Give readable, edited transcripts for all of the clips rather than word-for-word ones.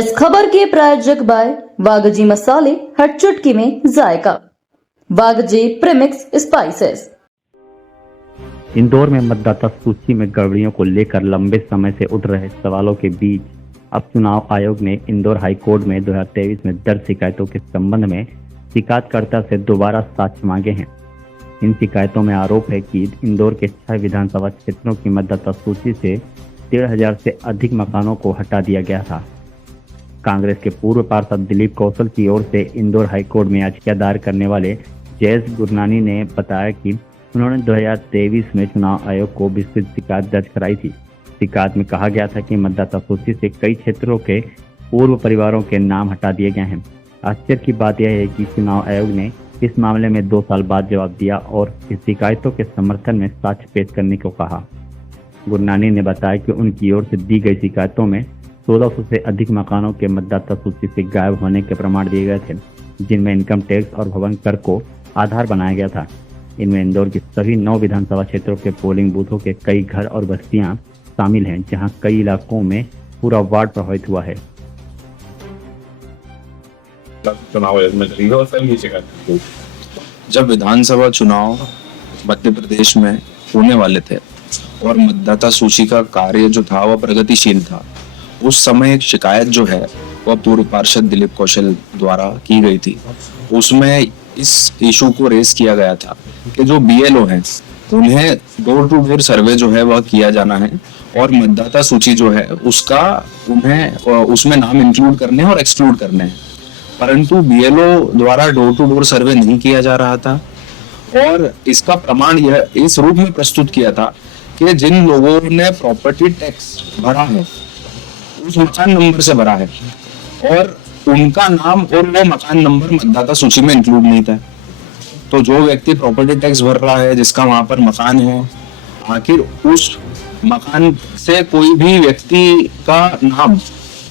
इस खबर के प्रायोजक बाय वागजी मसाले, हर चुटकी में जायका। वागजी प्रीमिक्स स्पाइसेस। इंदौर में मतदाता सूची में गड़बड़ियों को लेकर लंबे समय से उठ रहे सवालों के बीच अब चुनाव आयोग ने इंदौर हाई कोर्ट में 2023 में दर्ज शिकायतों के संबंध में शिकायतकर्ता से दोबारा साक्ष्य मांगे हैं। इन शिकायतों में आरोप है कि इंदौर के 6 विधानसभा क्षेत्रों की मतदाता सूची से 1,500 से अधिक मकानों को हटा दिया गया था। कांग्रेस के पूर्व पार्षद दिलीप कौशल की ओर से इंदौर हाई कोर्ट में याचिका दायर करने वाले जयेश गुरनानी ने बताया कि उन्होंने 2023 में चुनाव आयोग को विस्तृत शिकायत दर्ज कराई थी। शिकायत में कहा गया था कि मतदाता सूची से कई क्षेत्रों के पूर्व परिवारों के नाम हटा दिए गए हैं। आश्चर्य की बात यह है कि चुनाव आयोग ने इस मामले में 2 साल बाद जवाब दिया और इस शिकायतों के समर्थन में साक्ष्य पेश करने को कहा। गुरनानी ने बताया कि उनकी ओर से दी गई शिकायतों में 1600 से अधिक मकानों के मतदाता सूची से गायब होने के प्रमाण दिए गए थे, जिनमें इनकम टैक्स और भवन कर को आधार बनाया गया था। इनमें इंदौर की सभी 9 विधानसभा क्षेत्रों के पोलिंग बूथों के कई घर और बस्तियां शामिल हैं, जहां कई इलाकों में पूरा वार्ड प्रभावित हुआ है। चुनाव आयोग में चली और कल ये शिकायत जब विधानसभा चुनाव मध्य प्रदेश में होने वाले थे और मतदाता सूची का कार्य जो था वह प्रगतिशील था, उस समय एक शिकायत जो है वह पूर्व पार्षद दिलीप कौशल द्वारा की गई थी। उसमें इस इशू को रेस किया गया था कि जो बीएलओ हैं उन्हें डोर टू डोर सर्वे जो है वह किया जाना है और मतदाता सूची जो है उसका उन्हें उसमें नाम इंक्लूड करने हैं और एक्सक्लूड करने हैं। परंतु बीएलओ द्वारा डोर टू डोर सर्वे नहीं किया जा रहा था और इसका प्रमाण यह इस रूप में प्रस्तुत किया था कि जिन लोगों ने प्रॉपर्टी टैक्स भरा है उस मकान नंबर से भरा है और उनका नाम और वो मकान नंबर मतदाता सूची में इंक्लूड नहीं था। तो जो व्यक्ति प्रॉपर्टी टैक्स भर रहा है, जिसका वहां पर मकान है, आखिर उस मकान से कोई भी व्यक्ति का नाम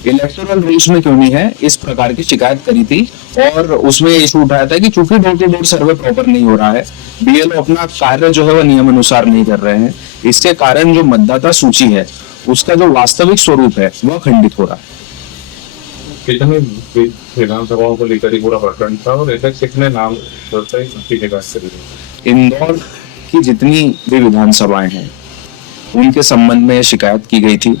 इलेक्टोरल रोल्स में क्यों नहीं है, इस प्रकार की शिकायत करी थी। और उसमें इशू उठाया था कि चूंकि door to door survey proper नहीं हो रहा है, बीएलओ अपना कार्य जो है वह नियम अनुसार नहीं कर रहे हैं, इसके कारण जो मतदाता सूची है उसका जो वास्तविक स्वरूप है वह खंडित हो रहा है। कितने विधानसभाओं को लेकर ही पूरा प्रकरण था और ऐसे कितने नाम इंदौर की जितनी भी विधानसभाएं हैं उनके संबंध में शिकायत की गई थी,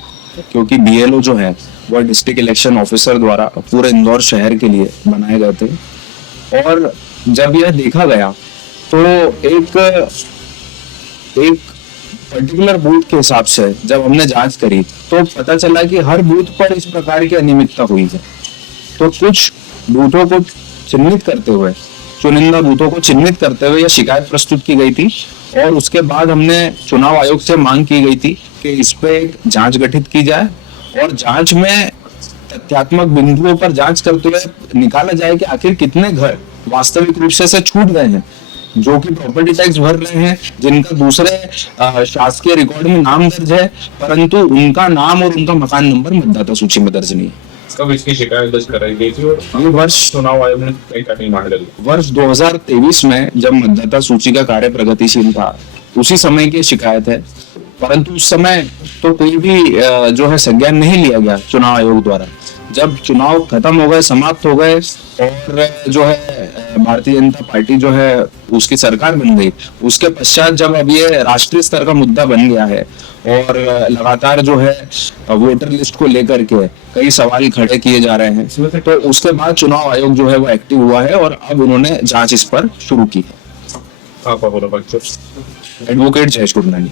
क्योंकि बीएलओ जो है वह डिस्ट्रिक्ट इलेक्शन ऑफिसर द्वारा पूरे इंदौर शहर के लिए बनाए गए थे। और जब यह देखा गया तो एक पर्टिकुलर बूथ के हिसाब से जब हमने जांच करी तो पता चला कि हर बूथ पर इस प्रकार की अनियमितता हुई है। तो कुछ बूथों को चिन्हित करते हुए, चुनिंदा बूथों को चिन्हित करते हुए यह शिकायत प्रस्तुत की गई थी और उसके बाद हमने चुनाव आयोग से मांग की गई थी कि इस पे एक जांच गठित की जाए और जांच में तथ्यात्मक बिंदुओं पर जांच करते हुए निकाला जाए कि आखिर कितने घर वास्तविक रूप से छूट गए हैं, जो कि प्रॉपर्टी टैक्स भर रहे हैं, जिनका दूसरे शासकीय रिकॉर्ड में नाम दर्ज है, परंतु उनका नाम और उनका मकान नंबर मतदाता सूची में दर्ज नहीं है। कब इसकी शिकायत दर्ज कराई गई थी और वर्ष चुनाव आयोग ने कई कठिन मांग ली? वर्ष 2023 में जब मतदाता सूची का कार्य प्रगतिशील था उसी समय की शिकायत है, परंतु उस समय तो कोई भी जो है संज्ञान नहीं लिया गया चुनाव आयोग द्वारा। जब चुनाव खत्म हो गए, समाप्त हो गए और जो है भारतीय जनता पार्टी जो है उसकी सरकार बन गई, उसके पश्चात जब अब ये राष्ट्रीय स्तर का मुद्दा बन गया है और लगातार जो है वोटर लिस्ट को लेकर के कई सवाल खड़े किए जा रहे हैं, तो उसके बाद चुनाव आयोग जो है वो एक्टिव हुआ है और अब उन्होंने जांच इस पर शुरू की है। आपका बोला एडवोकेट जयेश गुरनानी।